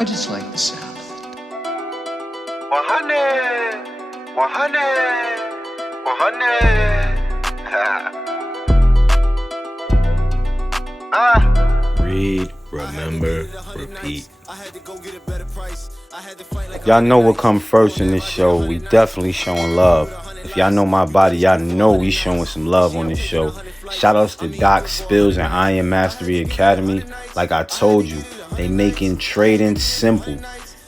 I just like the sound of it. 100, 100, 100. Read, remember, repeat. Y'all know what come first in this show. We definitely showing love. If y'all know my body, y'all know we showing some love on this show. Shout outs to Doc Spills and Iron Mastery Academy. Like I told you, they making trading simple.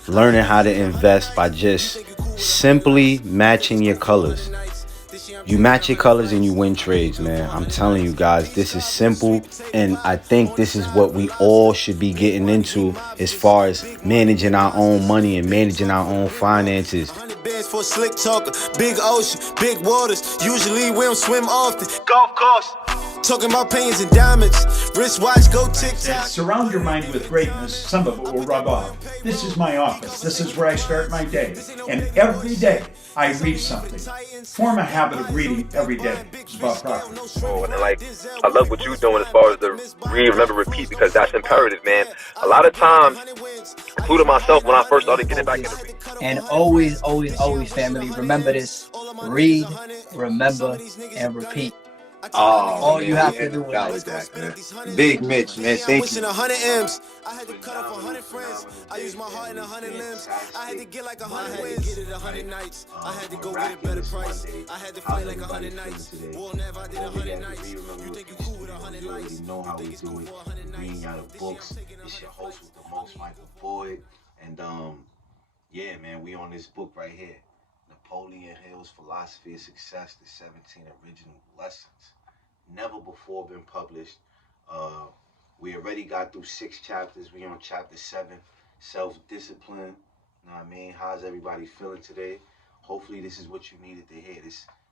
Learning how to invest by just simply matching your colors. You match your colors and you win trades, man. I'm telling you guys, this is simple. And I think this is what we all should be getting into as far as managing our own money and managing our own finances. For slick talker, big ocean, big waters. Usually we don't swim often. Golf course. Talking about pennies and diamonds. Wristwatch, go TikTok. Surround your mind with greatness. Some of it will rub off. This is my office. This is where I start my day. And every day I read something. Form a habit of reading every day. It's about profit. Oh, and like, I love what you're doing as far as the read, remember, repeat, because that's imperative, man. A lot of times, including myself, when I first started getting back into reading. And always, family, remember this. Read, remember, and repeat. Oh, all man, you have to do is that, man. Big Mitch, man, thank you. 100 M's. I had to cut off 100 friends. I used my heart in 100 limbs. I had to get like 100 wins. Get it 100 nights. I had to go get a better price. I had to fight like 100 nights. Well, never I did 100 nights. You think you cool with 100 lights? You know how we do it. Reading out of books. It's your host with the most, Michael Boyd. And yeah, man, we on this book right here. Napoleon Hill's Philosophy of Success, the 17 original lessons. Never before been published. We already got through 6 chapters. We on chapter 7, self-discipline. You know what I mean? How's everybody feeling today? Hopefully this is what you needed to hear.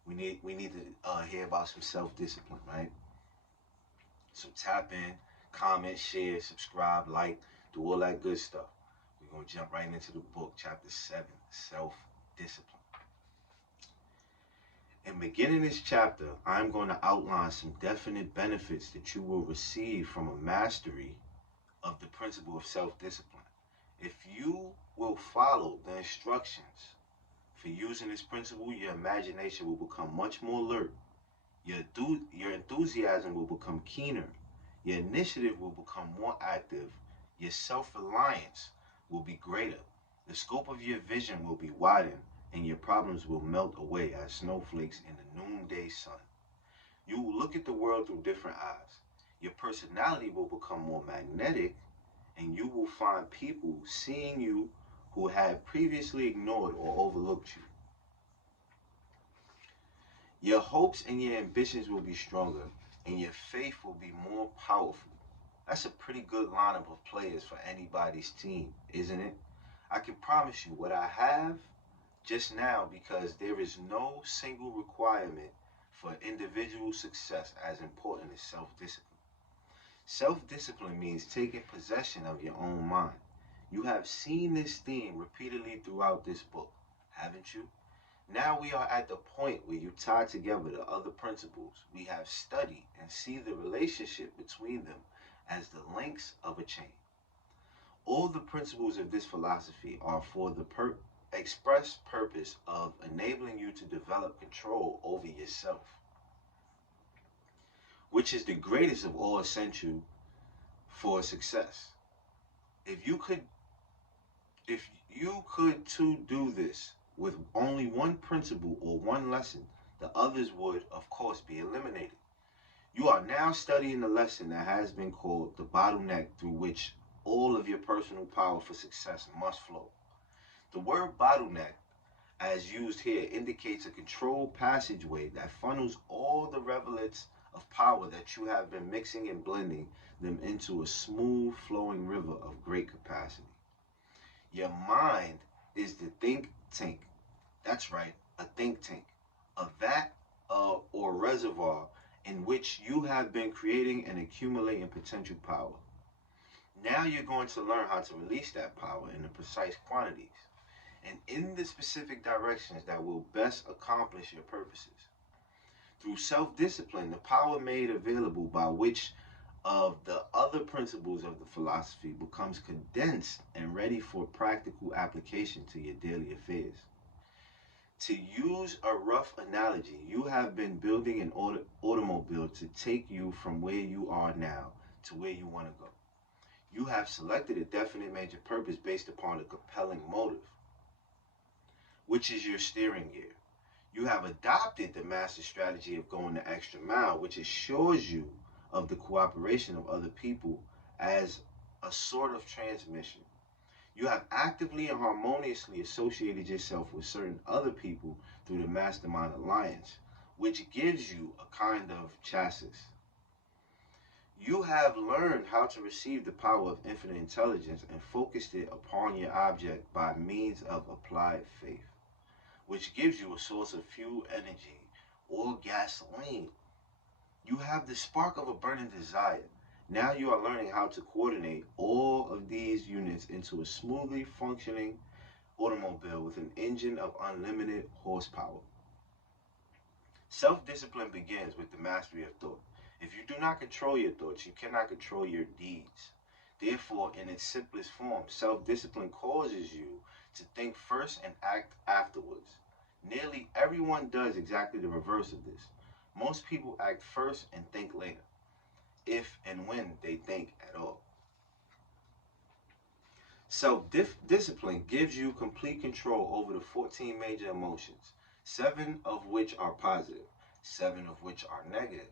We need to hear about some self-discipline, right? So tap in, comment, share, subscribe, like, do all that good stuff. We're going to jump right into the book, chapter 7, self-discipline. In beginning this chapter, I'm going to outline some definite benefits that you will receive from a mastery of the principle of self-discipline. If you will follow the instructions for using this principle, your imagination will become much more alert. Your enthusiasm will become keener. Your initiative will become more active. Your self-reliance will be greater. The scope of your vision will be widened, and your problems will melt away as snowflakes in the noonday sun. You will look at the world through different eyes. Your personality will become more magnetic, and you will find people seeing you who had previously ignored or overlooked you. Your hopes and your ambitions will be stronger, and your faith will be more powerful. That's a pretty good lineup of players for anybody's team, isn't it? I can promise you what I have just now, because there is no single requirement for individual success as important as self-discipline. Self-discipline means taking possession of your own mind. You have seen this theme repeatedly throughout this book, haven't you? Now we are at the point where you tie together the other principles we have studied and see the relationship between them as the links of a chain. All the principles of this philosophy are for the express purpose of enabling you to develop control over yourself, which is the greatest of all essential for success. If you could to do this with only one principle or one lesson, the others would, of course, be eliminated. You are now studying the lesson that has been called the bottleneck through which all of your personal power for success must flow. The word bottleneck, as used here, indicates a controlled passageway that funnels all the rivulets of power that you have been mixing and blending them into a smooth flowing river of great capacity. Your mind is the think tank. That's right, a think tank. A vat or reservoir in which you have been creating and accumulating potential power. Now you're going to learn how to release that power in the precise quantities and in the specific directions that will best accomplish your purposes. Through self-discipline, the power made available by which of the other principles of the philosophy becomes condensed and ready for practical application to your daily affairs. To use a rough analogy, you have been building an automobile to take you from where you are now to where you want to go. You have selected a definite major purpose based upon a compelling motive, which is your steering gear. You have adopted the master strategy of going the extra mile, which assures you of the cooperation of other people as a sort of transmission. You have actively and harmoniously associated yourself with certain other people through the mastermind alliance, which gives you a kind of chassis. You have learned how to receive the power of infinite intelligence and focused it upon your object by means of applied faith, which gives you a source of fuel, energy, or gasoline. You have the spark of a burning desire. Now you are learning how to coordinate all of these units into a smoothly functioning automobile with an engine of unlimited horsepower. Self-discipline begins with the mastery of thought. If you do not control your thoughts, you cannot control your deeds. Therefore, in its simplest form, self-discipline causes you to think first and act afterwards. Nearly everyone does exactly the reverse of this. Most people act first and think later, if and when they think at all. Self-discipline gives you complete control over the 14 major emotions, 7 of which are positive, 7 of which are negative.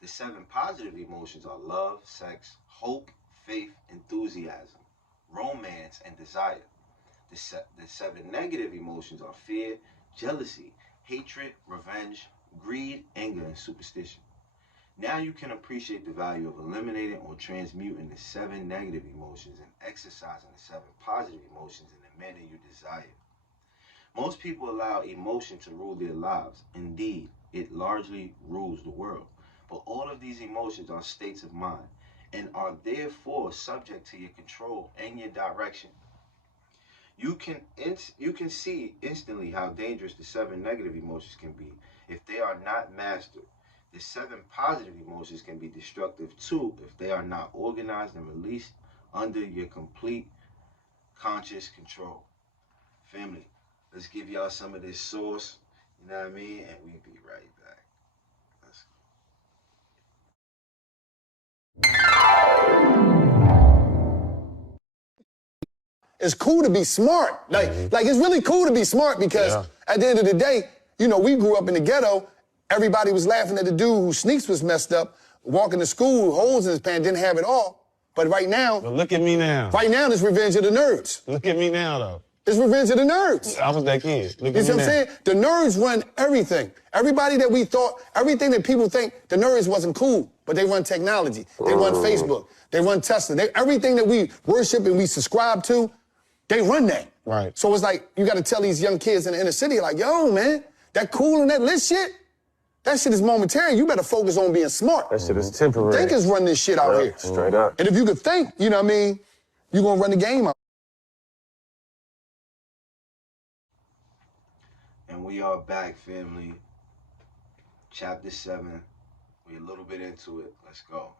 The 7 positive emotions are love, sex, hope, faith, enthusiasm, romance, and desire. The 7 negative emotions are fear, jealousy, hatred, revenge, greed, anger, and superstition. Now you can appreciate the value of eliminating or transmuting the 7 negative emotions and exercising the 7 positive emotions in the manner you desire. Most people allow emotion to rule their lives. Indeed, it largely rules the world. But all of these emotions are states of mind and are therefore subject to your control and your direction. You can see instantly how dangerous the 7 negative emotions can be if they are not mastered. The 7 positive emotions can be destructive too if they are not organized and released under your complete conscious control. Family, let's give y'all some of this sauce, you know what I mean? And we'll be right back. Let's go. It's cool to be smart. Like it's really cool to be smart because at the end of the day, you know, we grew up in the ghetto. Everybody was laughing at the dude whose sneaks was messed up, walking to school, holes in his pants, didn't have it all. But right now... But look at me now. Right now, it's revenge of the nerds. Look at me now, though. It's revenge of the nerds. I was that kid. Look you at see me what I'm now. saying? The nerds run everything. Everybody that we thought, everything that people think, the nerds wasn't cool, but they run technology. They run Facebook. They run Tesla. Everything that we worship and we subscribe to, they run that. Right. So it's like, you got to tell these young kids in the inner city, like, yo, man, that cool and that lit shit, that shit is momentary. You better focus on being smart. That shit is temporary. Thinkers run this shit out here. Straight up. And if you could think, you know what I mean, you're going to run the game out. And we are back, family. Chapter 7. We're a little bit into it. Let's go.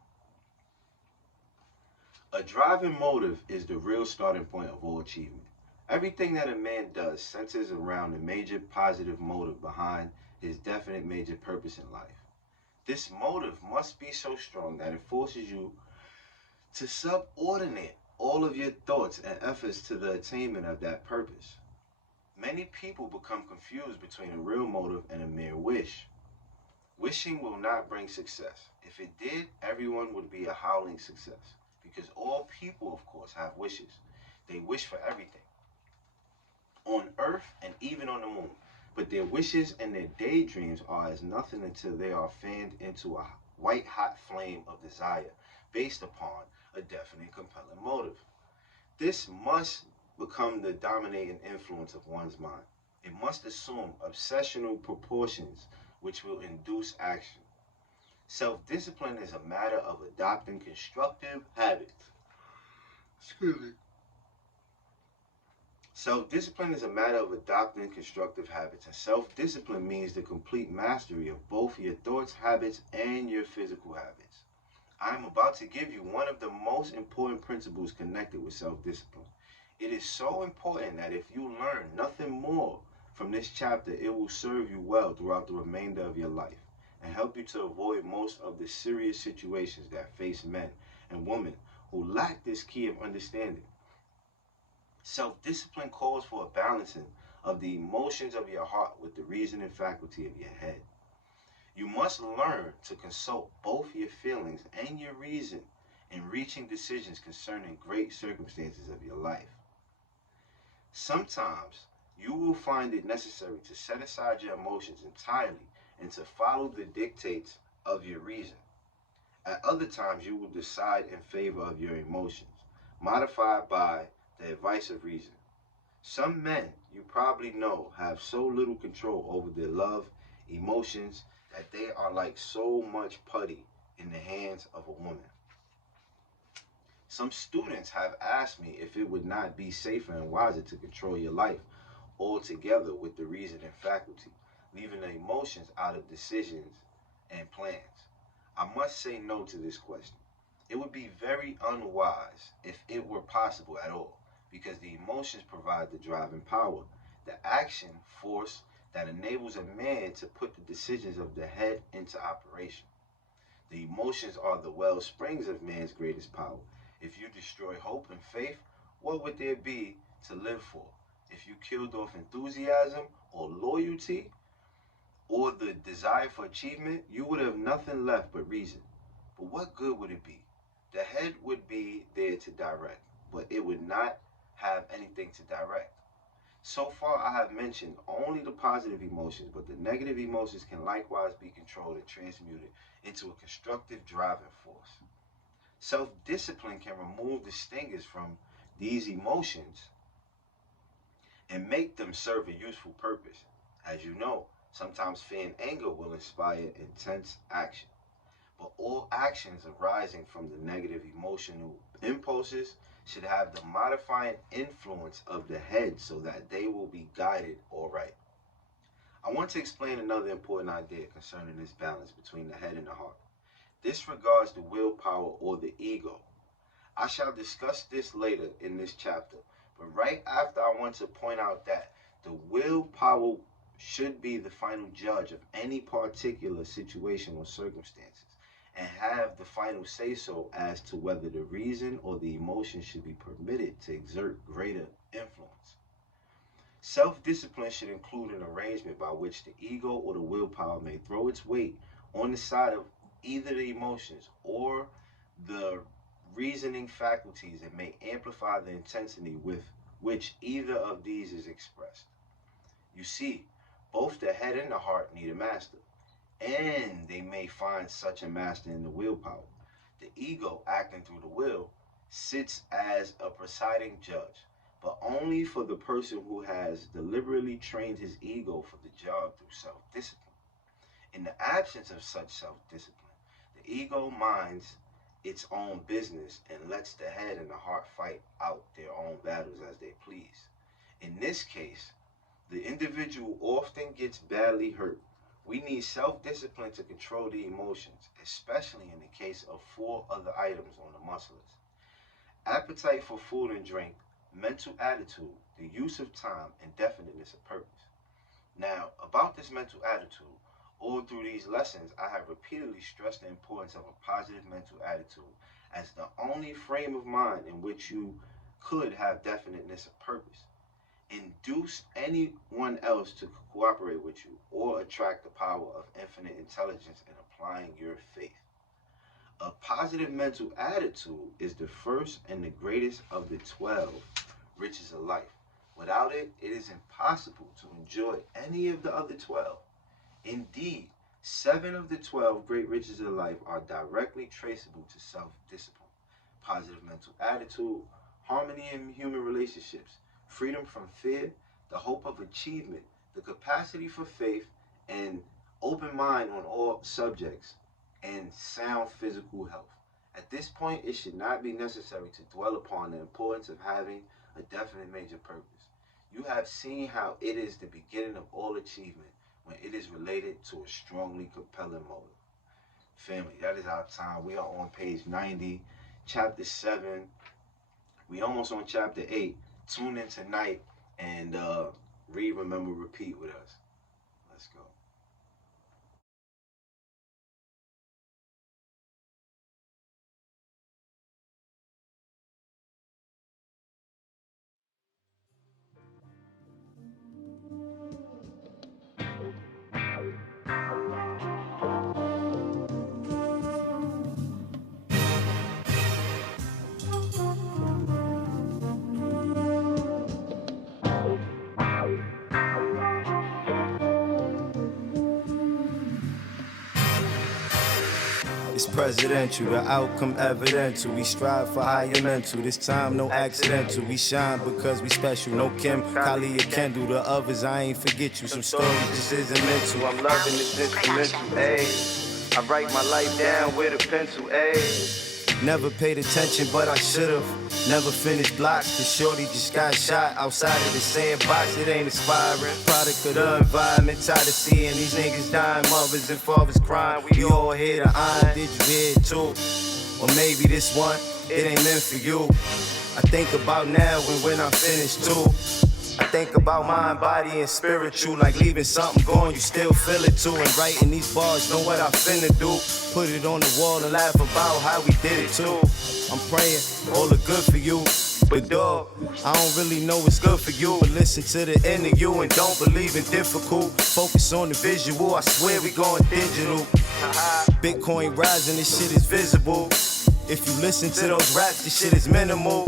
A driving motive is the real starting point of all achievement. Everything that a man does centers around the major positive motive behind his definite major purpose in life. This motive must be so strong that it forces you to subordinate all of your thoughts and efforts to the attainment of that purpose. Many people become confused between a real motive and a mere wish. Wishing will not bring success. If it did, everyone would be a howling success. Because all people, of course, have wishes. They wish for everything. On Earth and even on the moon. But their wishes and their daydreams are as nothing until they are fanned into a white-hot flame of desire based upon a definite compelling motive. This must become the dominating influence of one's mind. It must assume obsessional proportions which will induce action. Self-discipline is a matter of adopting constructive habits. Excuse me. Self-discipline is a matter of adopting constructive habits, and self-discipline means the complete mastery of both your thoughts, habits, and your physical habits. I am about to give you one of the most important principles connected with self-discipline. It is so important that if you learn nothing more from this chapter, it will serve you well throughout the remainder of your life and help you to avoid most of the serious situations that face men and women who lack this key of understanding. Self-discipline calls for a balancing of the emotions of your heart with the reasoning faculty of your head. You must learn to consult both your feelings and your reason in reaching decisions concerning great circumstances of your life. Sometimes you will find it necessary to set aside your emotions entirely and to follow the dictates of your reason. At other times, you will decide in favor of your emotions, modified by the advice of reason. Some men you probably know have so little control over their love, emotions, that they are like so much putty in the hands of a woman. Some students have asked me if it would not be safer and wiser to control your life altogether with the reasoning faculty, leaving the emotions out of decisions and plans. I must say no to this question. It would be very unwise if it were possible at all, because the emotions provide the driving power, the action force that enables a man to put the decisions of the head into operation. The emotions are the well springs of man's greatest power. If you destroy hope and faith, what would there be to live for? If you killed off enthusiasm or loyalty or the desire for achievement, you would have nothing left but reason. But what good would it be? The head would be there to direct, but it would not have anything to direct. So far, I have mentioned only the positive emotions, but the negative emotions can likewise be controlled and transmuted into a constructive driving force. Self-discipline can remove the stingers from these emotions and make them serve a useful purpose. As you know, sometimes fear and anger will inspire intense action. But all actions arising from the negative emotional impulses should have the modifying influence of the head so that they will be guided aright. I want to explain another important idea concerning this balance between the head and the heart. This regards the willpower or the ego. I shall discuss this later in this chapter, but right after I want to point out that the willpower should be the final judge of any particular situation or circumstances and have the final say-so as to whether the reason or the emotion should be permitted to exert greater influence. Self-discipline should include an arrangement by which the ego or the willpower may throw its weight on the side of either the emotions or the reasoning faculties and may amplify the intensity with which either of these is expressed. You see, both the head and the heart need a master, and they may find such a master in the willpower. The ego, acting through the will, sits as a presiding judge, but only for the person who has deliberately trained his ego for the job through self-discipline. In the absence of such self-discipline, the ego minds its own business and lets the head and the heart fight out their own battles as they please. In this case, the individual often gets badly hurt. We need self-discipline to control the emotions, especially in the case of 4 other items on the muscle list: appetite for food and drink, mental attitude, the use of time, and definiteness of purpose. Now, about this mental attitude, all through these lessons, I have repeatedly stressed the importance of a positive mental attitude as the only frame of mind in which you could have definiteness of purpose, induce anyone else to cooperate with you, or attract the power of infinite intelligence in applying your faith. A positive mental attitude is the first and the greatest of the 12 riches of life. Without it, it is impossible to enjoy any of the other 12. Indeed, 7 of the 12 great riches of life are directly traceable to self-discipline: positive mental attitude, harmony in human relationships, freedom from fear, the hope of achievement, the capacity for faith, and open mind on all subjects, and sound physical health. At this point, it should not be necessary to dwell upon the importance of having a definite major purpose. You have seen how it is the beginning of all achievement when it is related to a strongly compelling motive. Family, that is our time. We are on page 90, chapter 7. We almost on chapter 8. Tune in tonight and read, remember, repeat with us. Let's go. It's presidential, the outcome evidential. We strive for higher mental. This time no accidental. We shine because we special. No Kim, Kali, or Kendall. The others, I ain't forget you. Some stories just isn't mental. I'm loving this instrumental, ayy. I write my life down with a pencil, ayy. Never paid attention, but I should've. Never finished blocks, cause shorty just got shot outside of the sandbox. It ain't inspiring. Product of the environment, tired of seeing these niggas dying, mothers and fathers crying. We all hear the iron, did you hear it too? Or maybe this one, it ain't meant for you. I think about now and when I'm finished too. I think about mind, body, and spiritual. Like leaving something going, you still feel it too. And writing these bars, know what I finna do. Put it on the wall and laugh about how we did it too. I'm praying all the good for you. But dog, I don't really know what's good for you. But listen to the end of you and don't believe in difficult. Focus on the visual, I swear we going digital. Bitcoin rising, this shit is visible. If you listen to those raps, this shit is minimal.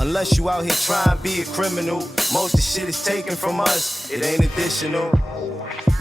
Unless you out here trying to be a criminal. Most of the shit is taken from us, it ain't additional.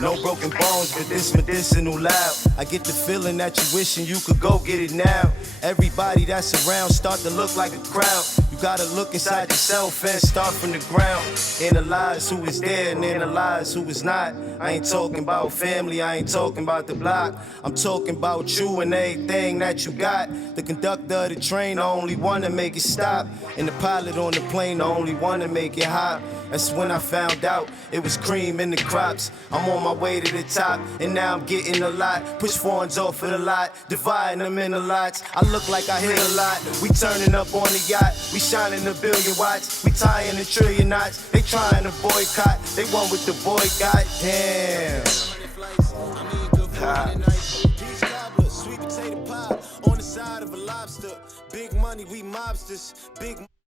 No broken bones, but this medicinal loud. I get the feeling that you wishing you could go get it now. Everybody that's around start to look like a crowd. You gotta look inside yourself and start from the ground. Analyze who is there and analyze who is not. I ain't talking about family, I ain't talking about the block. I'm talking about you and everything that you got. The conductor of the train, the only one to make it stop. And the pilot on the plane, the only one to make it hop. That's when I found out it was cream in the crops. I'm on my way to the top, and now I'm getting a lot. Push foreigns off of the lot, dividing them into lots. I look like I hit a lot. We turning up on the yacht, we shining a billion watts. We tying a trillion knots. They trying to boycott, they want what the boy got. Damn. Sweet potato pie on the side of a lobster. Big money, we mobsters. Big